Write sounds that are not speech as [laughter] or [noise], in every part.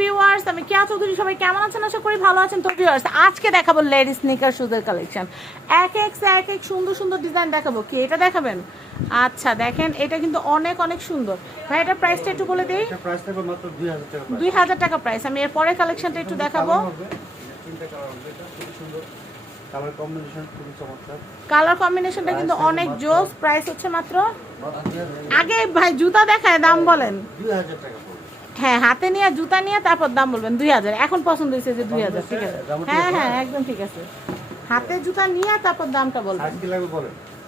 Viewers আমি কেয়া চৌধুরী সবাই কেমন আছেন? আশা করি ভালো আছেন। তো ভিউয়ার্স আজকে দেখাবো লেডি স্নিকার শুজের কালেকশন এক এক এক এক সুন্দর সুন্দর ডিজাইন দেখাবো। কি এটা দেখাবেন? আচ্ছা দেখেন এটা কিন্তু অনেক অনেক সুন্দর। ভাই এটা প্রাইসটা একটু বলে দিই। এটা প্রাইস থাকবে মাত্র 2000 টাকা price। দুই হাজার টাকা প্রাইস আমি এর পরের কালেকশনটা একটু দেখাবো। কালার কম্বিনেশনটা কিন্তু অনেক জোস। প্রাইস হচ্ছে মাত্র মাত্র 2000 আগে ভাই জুতা দেখায় দাম বলেন। 2000 টাকা পড়বে। হ্যাঁ হাতে নিয়ে জুতা নিয়ে তারপর দাম বলবেন দুই হাজার। এখন পছন্দ হয়েছে যে দুই হাজার ঠিক আছে। হ্যাঁ হ্যাঁ একদম ঠিক আছে। হাতে জুতা নিয়ে তারপর দামটা বলবেন?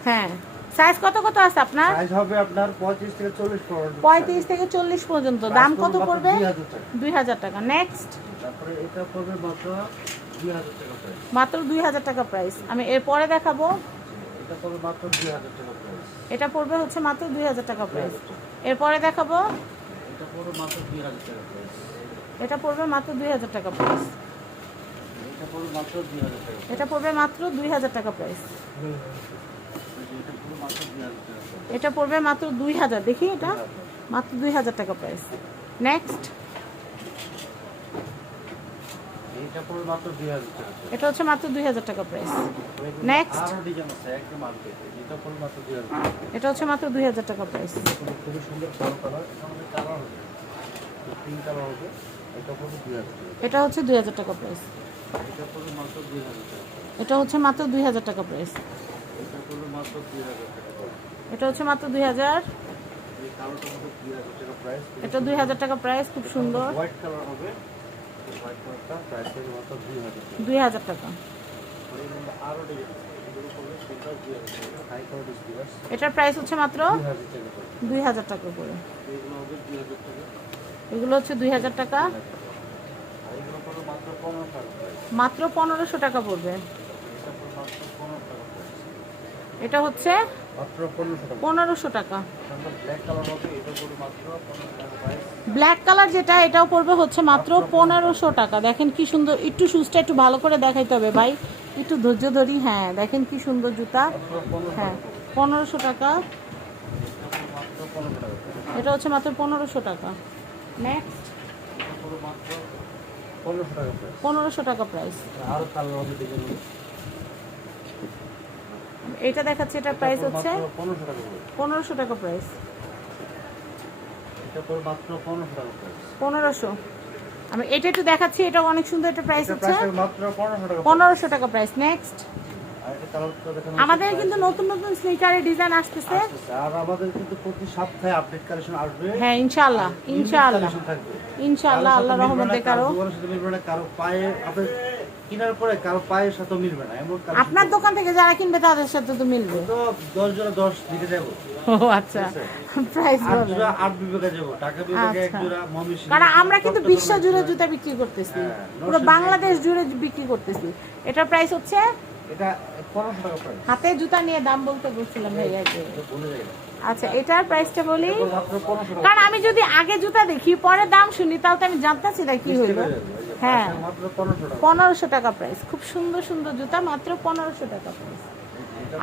হ্যাঁ। সাইজ কত কত আছে আপনার? সাইজ হবে আপনার 35 থেকে 40 পর্যন্ত। পঁয়ত্রিশ থেকে চল্লিশ পর্যন্ত। দাম কত পড়বে? 2000 টাকা। নেক্সট তারপরে এটা পড়বে মাত্র 2000 টাকা। মাত্র দুই হাজার টাকা প্রাইস আমি এরপরে দেখাবো। এটা পড়বে মাত্র 2000 টাকা price। এটা পড়বে হচ্ছে মাত্র দুই হাজার টাকা প্রাইস এরপরে দেখাবো। পড়বে মাত্র 2000 টাকা price। এটা পড়বে মাত্র দুই হাজার টাকা প্রাইস এটা পড়বে মাত্র 2000 টাকা এটা পড়বে মাত্র দুই হাজার টাকা প্রাইস এটা পড়বে মাত্র 2000 এটা পড়বে মাত্র দুই হাজার। দেখি এটা। মাত্র দুই হাজার টাকা প্রাইস নেক্সট এটা পড়বে মাত্র 2000 টাকা এটা হচ্ছে মাত্র দুই হাজার টাকা প্রাইস Next. আরও ডিজাইন আছে একদম আনবে এটা পড়বে মাত্র 2000 এটা হচ্ছে মাত্র দুই হাজার টাকা প্রাইস খুবই খুবই সুন্দর কালো কালার আমাদের কালার হবে পিঙ্ক কালার হবে এটা পড়বে 2000 এটা হচ্ছে দুই হাজার টাকা প্রাইস এটা পড়বে মাত্র 2000 টাকা এটা হচ্ছে মাত্র দুই হাজার টাকা প্রাইস এটা পড়বে মাত্র 2000 টাকা এটা হচ্ছে মাত্র দুই হাজার এই কালারটা হবে 2000 এটা দুই হাজার টাকা প্রাইস খুব সুন্দর হোয়াইট কালার হবে দুই হাজার টাকা। আর এর মধ্যে আরও ডিজাইন আছে এগুলো পড়বে সেটা 2000 টাকা হাই কোয়ালিটি স্পিকার এটার প্রাইস হচ্ছে মাত্র 2000 টাকা করে দুই হাজার টাকা করে। এগুলো হবে 2000 টাকা এগুলো হচ্ছে দুই হাজার টাকা। মাত্র 15 টাকা প্রাইস মাত্র পনেরোশো টাকা পড়বে। এটা পড়বে মাত্র 15 টাকা প্রাইস এটা হচ্ছে মাত্র 15 টাকা পনেরোশো টাকা। ব্ল্যাক কালার হবে এটা পড়বে মাত্র 15 টাকা প্রাইস ব্ল্যাক কালার যেটা এটাও পড়বে হচ্ছে মাত্র পনেরোশো টাকা। দেখেন কি সুন্দর একটু শুজটা একটু ভালো করে দেখাইতে হবে ভাই। একটু ধৈর্য ধরি হ্যাঁ দেখেন কি সুন্দর জুতা। হ্যাঁ পনেরোশো টাকা। মাত্র 15 টাকা। এটা হচ্ছে মাত্র পনেরোশো টাকা। নেক্সট এটা পড়বে মাত্র 15 টাকা প্রাইস পনেরোশো টাকা প্রাইস আরও কালার হবে ডিজাইন হবে এটা দেখাচ্ছে এটার প্রাইস হচ্ছে মাত্র 15 টাকা করে। পনেরোশো টাকা প্রাইস এটা পড়বে মাত্র 15 টাকা পনেরোশো। আমি এটা একটু দেখাচ্ছি এটা অনেক সুন্দর একটা প্রাইস হচ্ছে। মাত্র 15 টাকা পনেরোশো টাকা প্রাইস নেক্সট এটা আমাদের কিন্তু নতুন নতুন স্নিকারের ডিজাইন আসতেছে। আর আমাদের কিন্তু প্রতি সপ্তাহে আপডেট কালেকশন আসবে। হ্যাঁ ইনশাল্লাহ ইনশাল্লাহ কালেকশন থাকবে। ইনশাল্লাহ আল্লাহ রহমতে কারও কারও পায়ে আপনার কেনার পরে কারও পায়ের সাথে মিলবে না এমন আপনার দোকান থেকে যারা কিনবে তাদের সাথে তো মিলবে। তো 10 জোড়া 10 দিকে যাব ও আচ্ছা প্রাইস বলে। জোড়া আট বিভাগে যাব টাকা বিভাগে এক আচ্ছা। জোড়া কারণ আমরা কিন্তু বিশ্ব জুড়ে? জুতা বিক্রি করতেছি। হ্যাঁ, পুরো বাংলাদেশ জুড়ে বিক্রি করতেছি। এটার প্রাইস হচ্ছে? এটা 15 টাকা প্রাইস হাতে জুতা নিয়ে দাম বলতে বলছিলাম ভাইয়াকে এটা আচ্ছা এটার প্রাইসটা বলি। এটা মাত্র 15 টাকা। কারণ আমি যদি আগে জুতা দেখি পরে দাম শুনি তাহলে তো আমি জানতেছি না কি হইব হ্যাঁ। মাত্র 15 টাকা। পনেরোশো টাকা প্রাইস খুব সুন্দর সুন্দর জুতা মাত্র পনেরোশো টাকা প্রাইস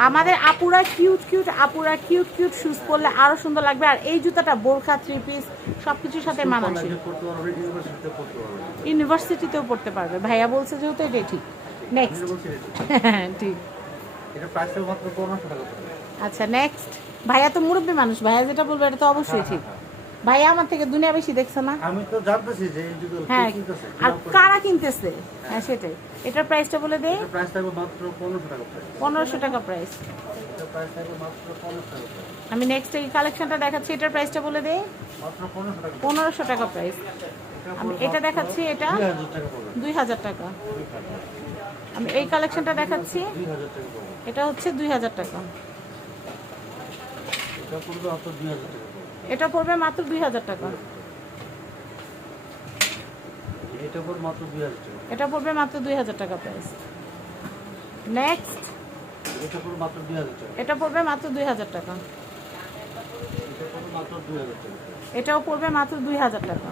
আমাদের আপুরা কিউট কিউট আপুরা কিউট কিউট শুজ পরলে আরও সুন্দর লাগবে। আর এই জুতাটা বোরখা থ্রি পিস সবকিছুর সাথে মানানসই। পারবে ইউনিভার্সিটিতেও পড়তে পারবে। ভাইয়া বলছে যেহেতু এটাই ঠিক। নেক্সট হ্যাঁ [laughs] ঠিক। এটা প্রাইস মাত্র 15 টাকা আচ্ছা নেক্সট ভাইয়া তো মুরব্বী মানুষ। ভাইয়া যেটা বলবে এটা তো অবশ্যই ঠিক। ভাইয়া আমার থেকে দুনিয়া বেশি দেখছে না? আমি তো জানতেছি যে হ্যাঁ আর কারা কিনতেছে? হ্যাঁ সেটাই। এটার প্রাইসটা বলে দেই। প্রাইস থাকবে মাত্র 15 টাকা প্রাইস পনেরোশো টাকা প্রাইস প্রাইস থাকবে মাত্র 15 টাকা আমি নেক্সট এই কালেকশনটা দেখাচ্ছি এটার প্রাইসটা বলে দেই। মাত্র 15 টাকা পনেরোশো টাকা প্রাইস আমি এটা দেখাচ্ছি এটা 2000 টাকা দুই হাজার টাকা। আমি এই কালেকশনটা দেখাচ্ছি। 2000 টাকা পড়বে। এটা হচ্ছে দুই হাজার টাকা। এটা পড়বে মাত্র 2000 টাকা। পড়বে এটা পড়বে মাত্র দুই হাজার টাকা এটা পড়বে মাত্র 2000 টাকা এটা পড়বে মাত্র দুই হাজার টাকা প্রাইস নেক্সট এটা পড়বে মাত্র 2000 টাকা এটা পড়বে মাত্র দুই হাজার টাকা এটা পড়বে মাত্র 2000 টাকা এটাও পড়বে মাত্র দুই হাজার টাকা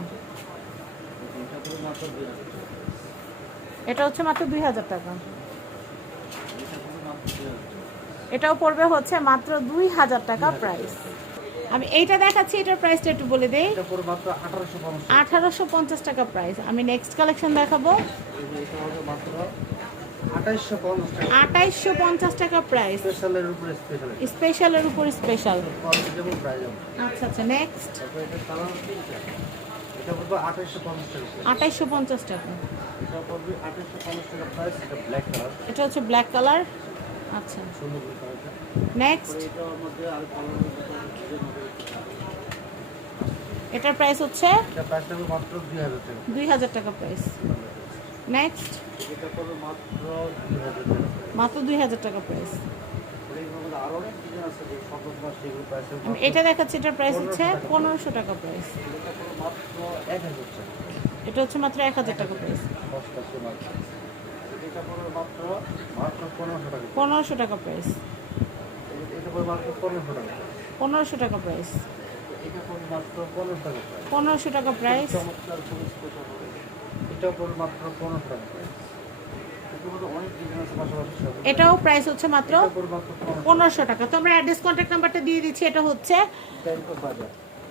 এটা পড়বে মাত্র 2000 টাকা এটা হচ্ছে মাত্র দুই হাজার টাকা এটা পড়বে মাত্র 2000 টাকা এটাও পড়বে হচ্ছে মাত্র দুই হাজার টাকা প্রাইস আমি এইটা দেখাচ্ছি এটার প্রাইসটা একটু বলে দেই। এটা পরে মাত্র আঠারোশো পঞ্চাশ। টাকা প্রাইস আমি নেক্সট কালেকশন দেখাবো। এটা হবে মাত্র আঠাইশশো পঞ্চাশ টাকা। প্রাইস স্পেশালের উপরে স্পেশাল স্পেশালের উপর স্পেশাল যেমন প্রাইস আচ্ছা আচ্ছা নেক্সট আঠাইশশো পঞ্চাশ টাকা এটা পড়বে আঠাইশশো টাকা প্রাইস এটা ব্ল্যাক কালার এটা হচ্ছে ব্ল্যাক কালার আচ্ছা। নেক্সট এটার প্রাইস হচ্ছে দুই হাজার টাকা। প্রাইস নেক্সট এটা মাত্র দুই হাজার টাকা প্রাইস এটা দেখাচ্ছি এটার প্রাইস হচ্ছে পনেরোশো টাকা প্রাইস এটা হচ্ছে মাত্র এক হাজার টাকা প্রাইস পনেরোশো টাকা। প্রাইস পনেরোশো টাকা প্রাইস পনেরোশো টাকা প্রাইস এটাও প্রাইস হচ্ছে মাত্র পনেরোশো টাকা। তো আমরা অ্যাড্রেস কন্ট্যাক্ট নাম্বারটা দিয়ে দিচ্ছি। এটা হচ্ছে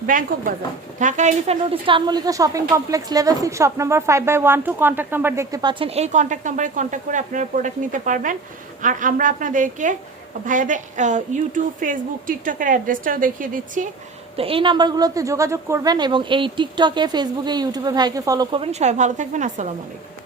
ব্যাংকক বাজার। Dhaka elephant road star shopping complex, level six, shop number five by one two contact number দেখতে পাচ্ছেন। এই কন্ট্যাক্ট নাম্বারে কন্ট্যাক্ট করে আপনারা প্রোডাক্ট নিতে পারবেন। আর আমরা আপনাদেরকে ভাইয়াদের ইউটিউব ফেসবুক টিকটকের অ্যাড্রেসটাও দেখিয়ে দিচ্ছি। তো এই নাম্বারগুলোতে যোগাযোগ করবেন এবং এই টিকটকে ফেসবুকে ইউটিউবে ভাইকে ফলো করবেন। সবাই ভালো থাকবেন। আসসালামু আলাইকুম।